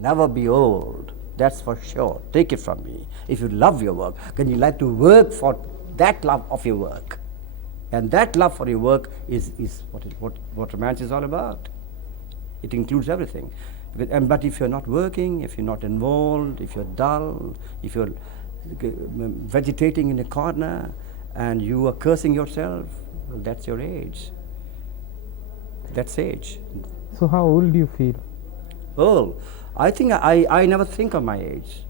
never be old. That's for sure. Take it from me. If you love your work, then you like to work for that love of your work. And that love for your work is what romance is all about. It includes everything. But if you're not working, if you're not involved, if you're dull, if you're vegetating in a corner and you are cursing yourself, well, that's your age. That's age. So how old do you feel? Oh, I think I never think of my age.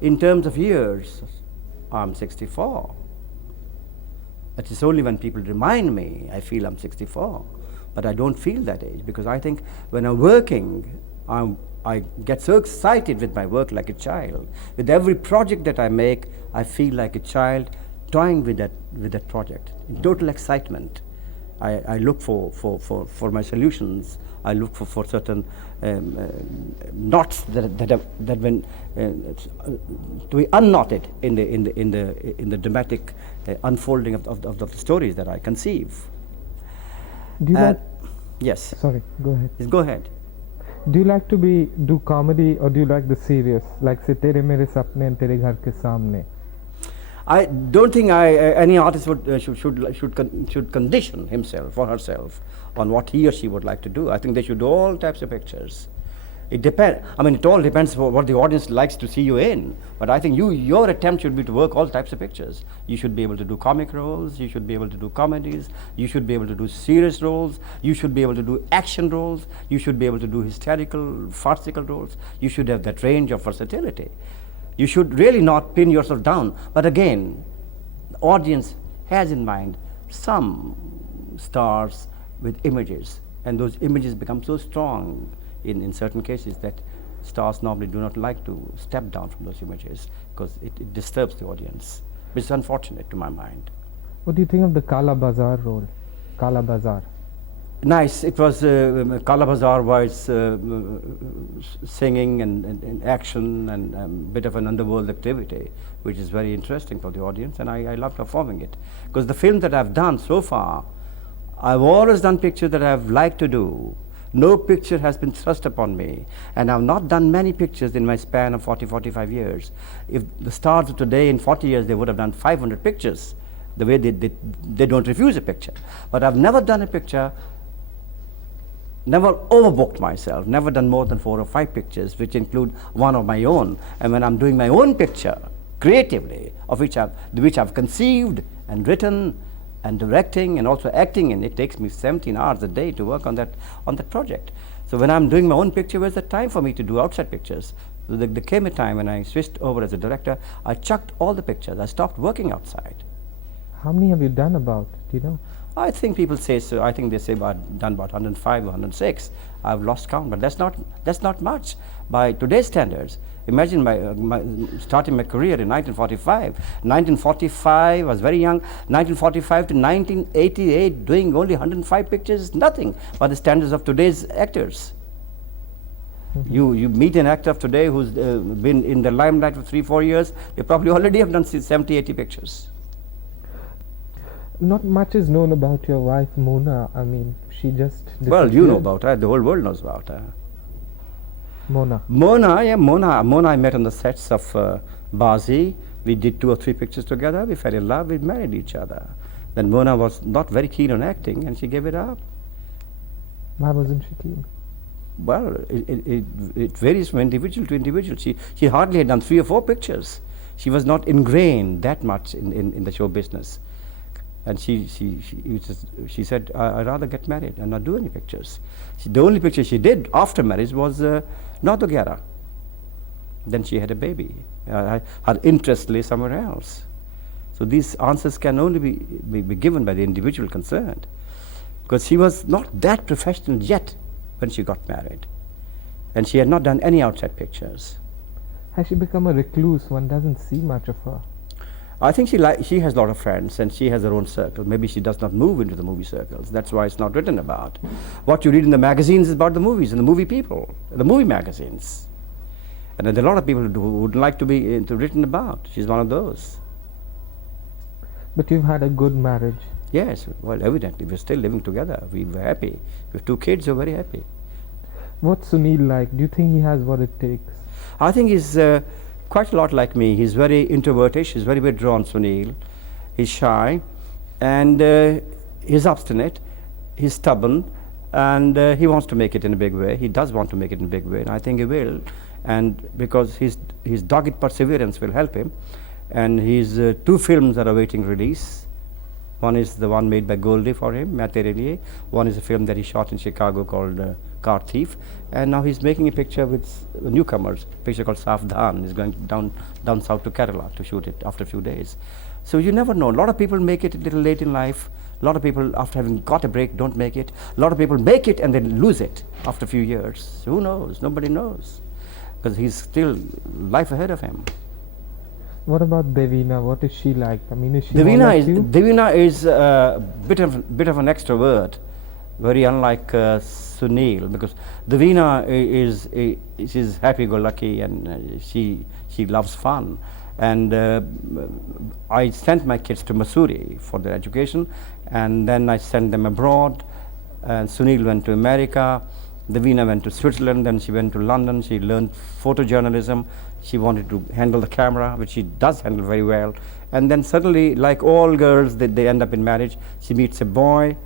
In terms of years, I'm 64. It is only when people remind me I feel I'm 64. But I don't feel that age, because I think when I'm working, I get so excited with my work like a child. With every project that I make, I feel like a child toying with that project, in total excitement. I look for my solutions. I look for certain knots that when to be unknotted in the dramatic unfolding of the stories that I conceive. Do you like? Yes. Sorry, go ahead. Yes, go ahead. Do you like to do comedy, or do you like the serious, like say Tere Mere Sapne and Tere Ghar Ke Samne? I don't think any artist should condition himself or herself on what he or she would like to do. I think they should do all types of pictures. It depends. I mean, it all depends on what the audience likes to see you in. But I think your attempt should be to work all types of pictures. You should be able to do comic roles. You should be able to do comedies. You should be able to do serious roles. You should be able to do action roles. You should be able to do hysterical, farcical roles. You should have that range of versatility. You should really not pin yourself down. But again, the audience has in mind some stars with images, and those images become so strong in certain cases that stars normally do not like to step down from those images because it disturbs the audience. It's unfortunate to my mind. What do you think of the Kala Bazaar role? Kala Bazaar. Nice. It was Kala Bazaar was singing and action and a bit of an underworld activity, which is very interesting for the audience, and I love performing it. Because the film that I've done so far, I've always done pictures that I've liked to do. No picture has been thrust upon me, and I've not done many pictures in my span of 45 years. If the stars of today, in 40 years, they would have done 500 pictures, the way they don't refuse a picture. But I've never done a picture, never overbooked myself, never done more than 4 or 5 pictures, which include one of my own. And when I'm doing my own picture, creatively, of which I've conceived and written and directing and also acting in, it takes me 17 hours a day to work on that project. So when I'm doing my own picture, where's the time for me to do outside pictures? So there came a time when I switched over as a director, I chucked all the pictures, I stopped working outside. How many have you done about? Do you know? I think people say so. I think they say done about 105 or 106. I've lost count, but that's not much by today's standards. Imagine starting my career in 1945. 1945, I was very young. 1945 to 1988, doing only 105 pictures is nothing by the standards of today's actors. Mm-hmm. You meet an actor of today who's been in the limelight for 3-4 years, they probably already have done 70-80 pictures. Not much is known about your wife, Mona. I mean, she just disappeared. Well, you know about her. The whole world knows about her. Mona, I met on the sets of Bazi. We did 2 or 3 pictures together. We fell in love. We married each other. Then Mona was not very keen on acting, and she gave it up. Why wasn't she keen? Well, it varies from individual to individual. She hardly had done 3 or 4 pictures. She was not ingrained that much in the show business. And she said, I'd rather get married and not do any pictures. The only picture she did after marriage was Notogera. Then she had a baby. Her interest lay somewhere else. So these answers can only be given by the individual concerned. Because she was not that professional yet when she got married. And she had not done any outside pictures. Has she become a recluse? One doesn't see much of her. I think she has a lot of friends and she has her own circle. Maybe she does not move into the movie circles. That's why it's not written about. What you read in the magazines is about the movies and the movie people, the movie magazines. And there are a lot of people who would like to be written about. She's one of those. But you've had a good marriage. Yes, well, evidently we're still living together. We were happy. We have 2 kids, we're very happy. What's Sunil like? Do you think he has what it takes? I think he's quite a lot like me. He's very introvertish, he's very withdrawn, Sunil. He's shy, and he's obstinate, he's stubborn, and he wants to make it in a big way. He does want to make it in a big way, and I think he will. And because his dogged perseverance will help him. And his 2 films are awaiting release. One is the one made by Goldie for him, Main Tere Liye. One is a film that he shot in Chicago called Car Thief. And now he's making a picture with newcomers, a picture called Savdhan. He's going down south to Kerala to shoot it after a few days. So you never know. A lot of people make it a little late in life. A lot of people, after having got a break, don't make it. A lot of people make it and then lose it after a few years. Who knows? Nobody knows. Because he's still life ahead of him. What about Devina? What is she like? I mean, is she more Devina like is you? Devina is a bit of an extrovert, very unlike Sunil, because Devina she's happy-go-lucky, and she loves fun. And I sent my kids to Missouri for their education, and then I sent them abroad. And Sunil went to America. Devina went to Switzerland, then she went to London. She learned photojournalism. She wanted to handle the camera, which she does handle very well. And then suddenly, like all girls, they end up in marriage. She meets a boy,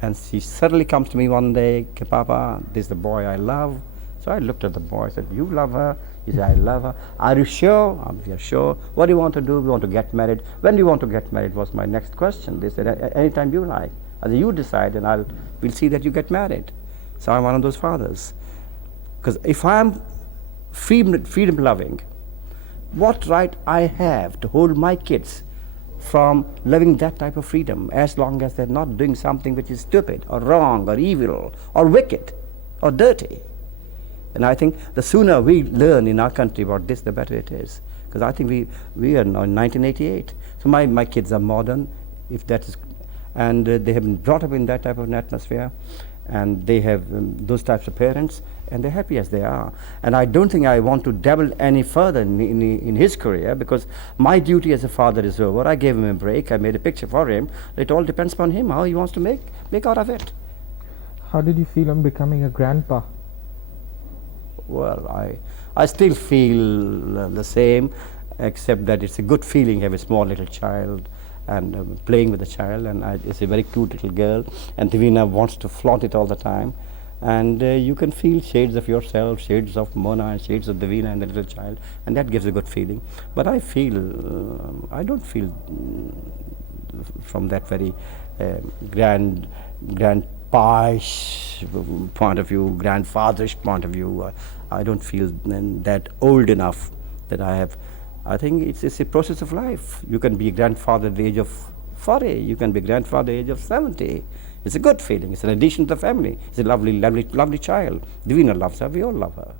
and she suddenly comes to me one day, "Ke Papa, this is the boy I love." So I looked at the boy, I said, "You love her?" He said, "I love her." "Are you sure?" "We are sure." "What do you want to do?" "We want to get married." "When do you want to get married?" was my next question. They said, "Anytime you like." I said, "You decide, and we'll see that you get married." So I'm one of those fathers. Because if I'm freedom loving, what right I have to hold my kids from loving that type of freedom, as long as they're not doing something which is stupid or wrong or evil or wicked or dirty. And I think the sooner we learn in our country about this, the better it is. Because I think we are now in 1988. So my kids are modern, if that is, and they have been brought up in that type of an atmosphere, and they have those types of parents, and they're happy as they are. And I don't think I want to dabble any further in his career, because my duty as a father is over. I gave him a break. I made a picture for him. It all depends upon him, how he wants to make out of it. How did you feel on becoming a grandpa? Well, I still feel the same, except that it's a good feeling to have a small little child and playing with the child, and it's a very cute little girl, and Devina wants to flaunt it all the time, and you can feel shades of yourself, shades of Mona, and shades of Devina and the little child, and that gives a good feeling. But I don't feel from that very grand pish point of view, grandfatherish point of view. I don't feel that old enough that I think it's a process of life. You can be a grandfather at the age of 40. You can be a grandfather at the age of 70. It's a good feeling. It's an addition to the family. It's a lovely, lovely, lovely child. Divina loves her. We all love her.